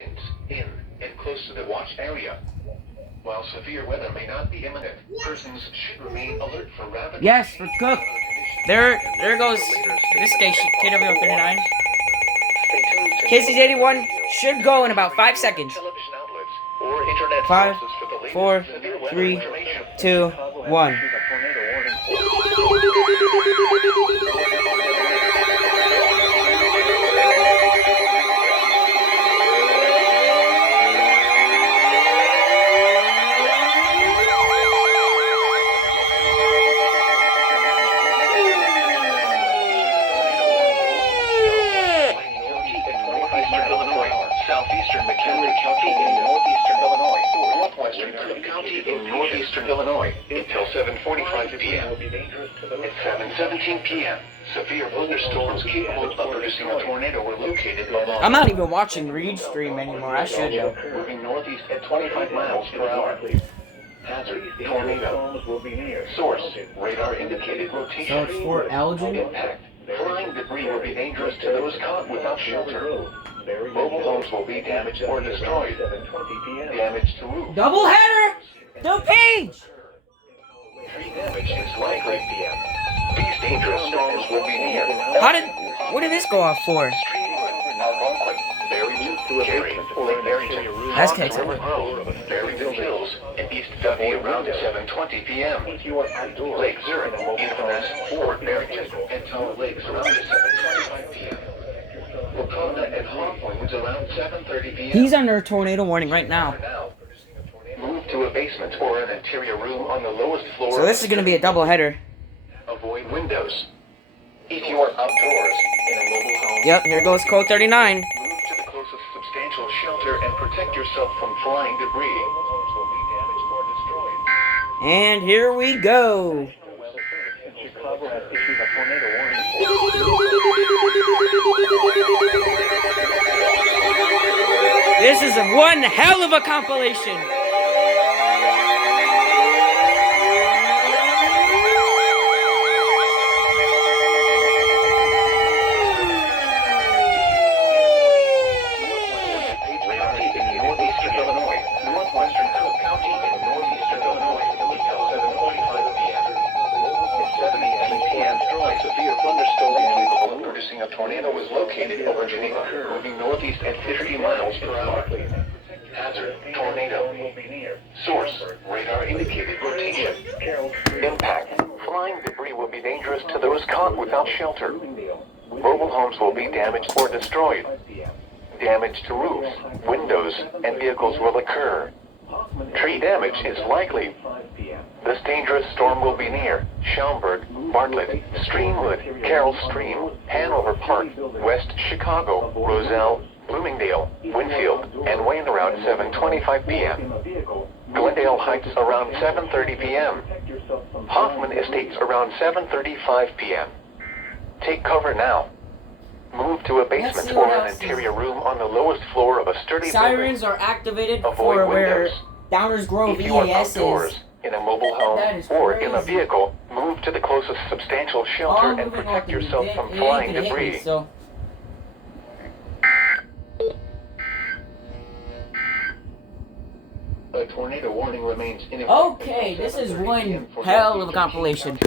in and close to the watch area. While severe weather may not be imminent, persons should remain alert for rapid... Yes, for Cook. There goes this station, KW39. KC81 should go in about 5 seconds. 5, 4, 3, 2, 1. Southeastern McKinley County in northeastern Illinois, northwestern Cook County in northeastern Illinois until 7:45 p.m. At 7:17 p.m., severe thunderstorms capable of producing a tornado were located along... I'm not even watching Reed stream anymore. I should though. Moving northeast at 25 miles per hour. Hazard, tornado. Source, radar indicated rotation. So it's for Elgin? Impact. Flying debris will be dangerous to those caught without shelter. Mobile homes will be damaged or destroyed. Damage to roofs. Double header! No page! Tree damage is likely. These dangerous storms will be near. What did this go off for? That's kind of Barrington Hills and East Dundee around 7:20 p.m. Lake Zurich, infamous Fort Barrington, and Tower Lakes around 7:25 p.m. Wakanda and Hawthorne around 7:30 p.m. He's under a tornado warning right now. Move to a basement or an interior room on the lowest floor. So this is going to be a double header. Avoid windows. If you are outdoors in a mobile home. Yep, here goes code 39. Move to the closest substantial shelter and protect yourself from flying debris. And here we go. This is one hell of a compilation. Northwestern Cook County in northeastern Illinois until 7:45 p.m. At 7:18 p.m., severe thunderstorm producing a tornado was located over Geneva, moving northeast at 50 miles per hour. Hazard, tornado. Source, radar indicated rotation. Impact, flying debris will be dangerous to those caught without shelter. Mobile homes will be damaged or destroyed. Damage to roofs, windows, and vehicles will occur. Tree damage is likely. This dangerous storm will be near Schaumburg, Bartlett, Streamwood, Carroll Stream, Hanover Park, West Chicago, Roselle, Bloomingdale, Winfield, and Wayne around 7:25 p.m. Glendale Heights around 7:30 p.m. Hoffman Estates around 7:35 p.m. Take cover now. Move to a basement or an interior room on the lowest floor of a sturdy Sirens building. are activated Avoid for where windows. Downers Grove If you are EAS outdoors, is. in a mobile home, or in a crazy. vehicle, move to the closest substantial shelter and protect yourself from flying debris. A tornado warning remains in effect. Okay, this is one hell of a compilation.